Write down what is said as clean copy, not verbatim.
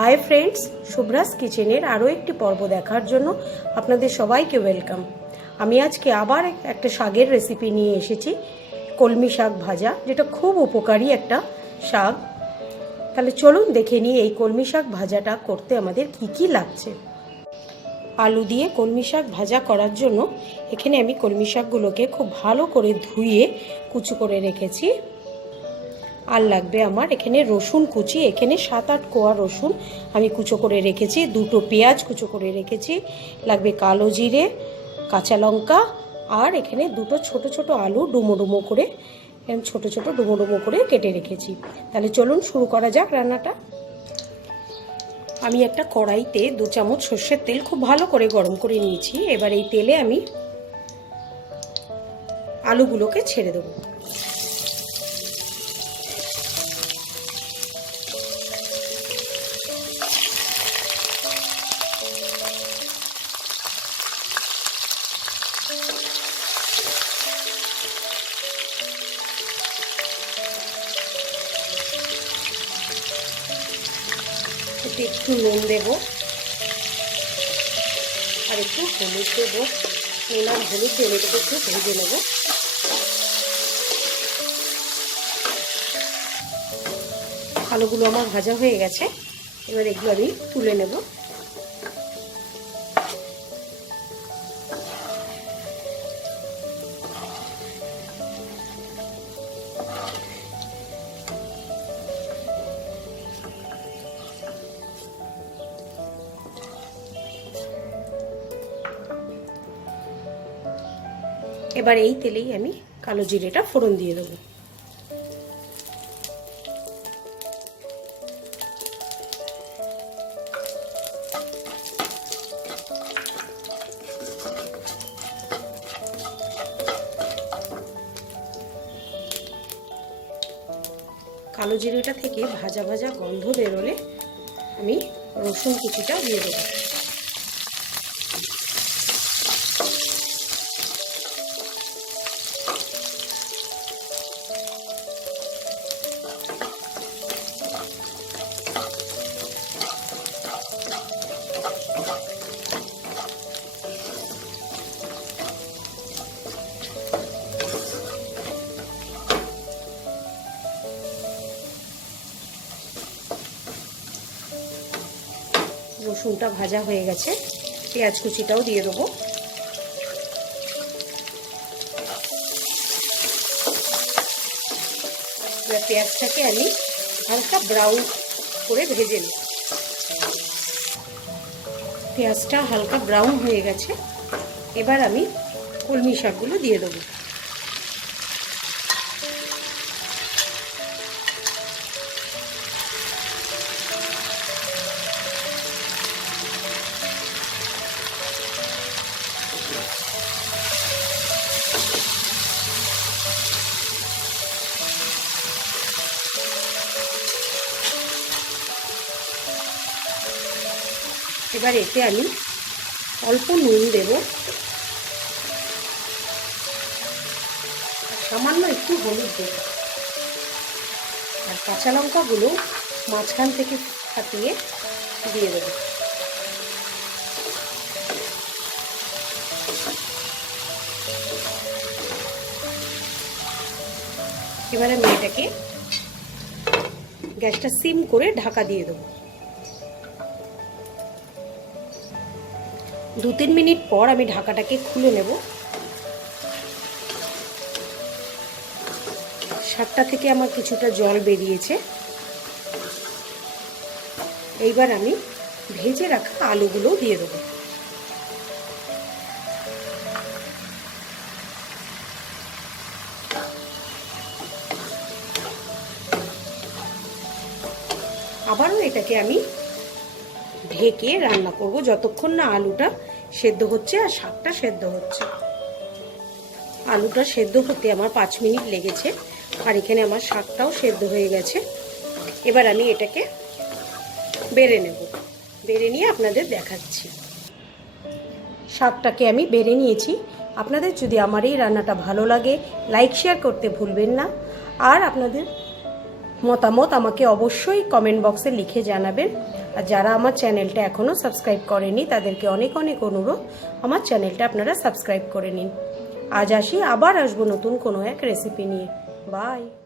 Hi friends, শুভ্রাস কিচেনের আরও একটি পর্ব দেখার জন্য আপনাদের সবাইকে ওয়েলকাম। আমি আজকে আবার একটা শাকের রেসিপি নিয়ে এসেছি, কলমি শাক ভাজা, যেটা খুব উপকারী একটা শাক। তাহলে চলুন দেখে নিই এই কলমি শাক ভাজাটা করতে আমাদের কি কি লাগছে। আলু দিয়ে কলমি শাক ভাজা করার জন্য এখানে আমি কলমি শাকগুলোকে খুব ভালো করে ধুয়ে কুচি করে রেখেছি। আর লাগবে আমার এখানে রসুন কুচি, এখানে 7-8 কোয়া রসুন আমি কুচো করে রেখেছি, 2টো পেঁয়াজ কুচো করে রেখেছি, লাগবে কালো জিরে, কাঁচা লঙ্কা, আর এখানে 2টো ছোট ছোট আলু ডুমো ডুমো করে কেটে রেখেছি। তাহলে চলুন শুরু করা যাক রান্নাটা। আমি একটা কড়াইতে 2 চামচ সর্ষের তেল খুব ভালো করে গরম করে নিয়েছি। এবার এই তেলে আমি আলুগুলোকে ছেড়ে দেবো। এতে একটু নুন দেব আর একটু হলুদ দেব। নুন আর হলুদ দিয়ে এটাকে একটু ভেজে নেব। আলুগুলো আমার ভাজা হয়ে গেছে, এবার এগুলো আমি তুলে নেব। এবার এই তেলেই আমি কালো জিরেটা ফোড়ন দিয়ে দেবো। কালো জিরেটা থেকে ভাজা ভাজা গন্ধ বেরোলে আমি রসুন কুচিটা দিয়ে দেবো। রসুনটা ভাজা হয়ে গেছে, পেঁয়াজ কুচিটাও দিয়ে দেবো। এবার পেঁয়াজটাকে আমি হালকা ব্রাউন করে ভেজে নিই। পেঁয়াজটা হালকা ব্রাউন হয়ে গেছে, এবার আমি কলমি শাকগুলো দিয়ে দেবো। এবার এতে আমি অল্প নুন দেব, সামান্য একটু হলুদ দেব, আর কাঁচা লঙ্কাগুলো মাঝখান থেকে ফাটিয়ে দিয়ে দেব। এবার আমি এটাকে গ্যাসটা সিম করে ঢাকা দিয়ে দেবো। 2-3 মিনিট পর আমি ঢাকাটাকে খুলে নেব। শাকটা থেকে আমার কিছুটা জল বেরিয়েছে। এইবার আমি ভেজে রাখা আলুগুলো দিয়ে দেবো। আবারও এটাকে আমি ঢেকে রান্না করব যতক্ষণ না আলুটা সেদ্ধ হচ্ছে আর শাকটা সেদ্ধ হচ্ছে। আলুটা সেদ্ধ হতে আমার 5 মিনিট লেগেছে, আর এখানে আমার শাকটাও সেদ্ধ হয়ে গেছে। এবার আমি এটাকে বেড়ে নেব, বেড়ে নিয়ে আপনাদের দেখাচ্ছি। শাকটাকে আমি বেড়ে নিয়েছি। আপনাদের যদি আমার এই রান্নাটা ভালো লাগে, লাইক শেয়ার করতে ভুলবেন না, আর আপনাদের মতামত আমাকে অবশ্যই কমেন্ট বক্সে লিখে জানাবেন। আর যারা আমার চ্যানেলটা এখনও সাবস্ক্রাইব করেনি তাদেরকে অনেক অনেক অনুরোধ, আমার চ্যানেলটা আপনারা সাবস্ক্রাইব করে নিন। আজ আসি, আবার আসবো নতুন কোনো এক রেসিপি নিয়ে। বাই।